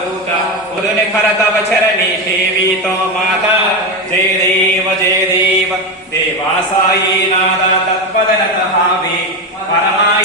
दूत मुदुनिखरतव चरणी सेवीतो माता जय देव जय देव देवासायी नाद तत्पदनतः परमाय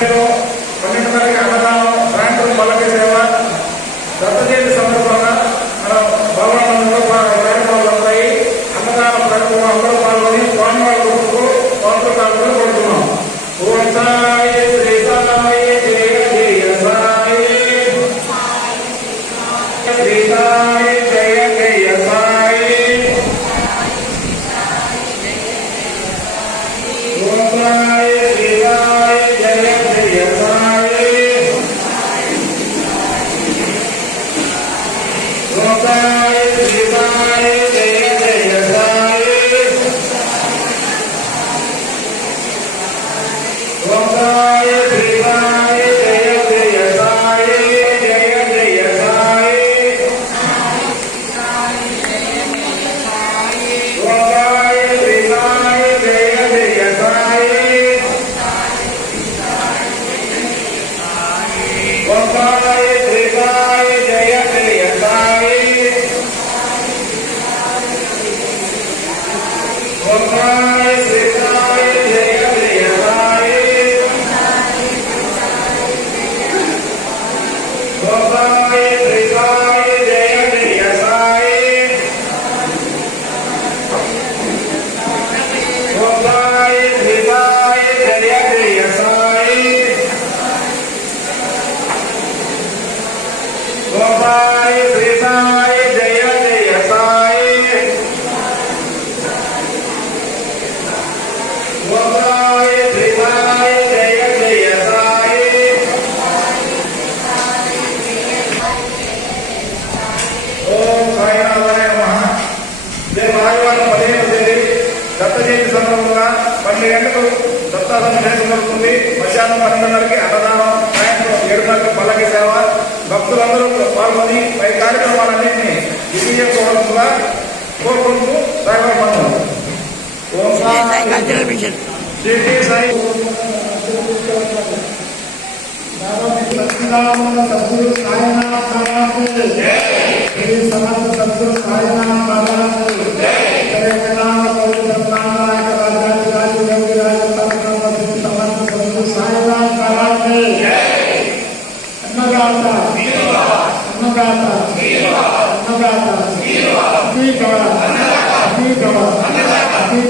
Pero Bye. గంటలకు దత్తాదం చేయడం జరుగుతుంది. మధ్యాహ్నం పన్నెండున్నరకి అన్నదానం సాయంత్రం ఏడున్నరకి పల్లకి సేవ. భక్తులందరూ పాల్గొని పై కార్యక్రమాలన్నింటినీ విజయకోవడంగా కోరుకుంటూ మనం ఓం సాయి సాయి సద్గురు సాయినాథ్ అన్నదాత అన్నదాత అన్నదాత అభి గౌర అభి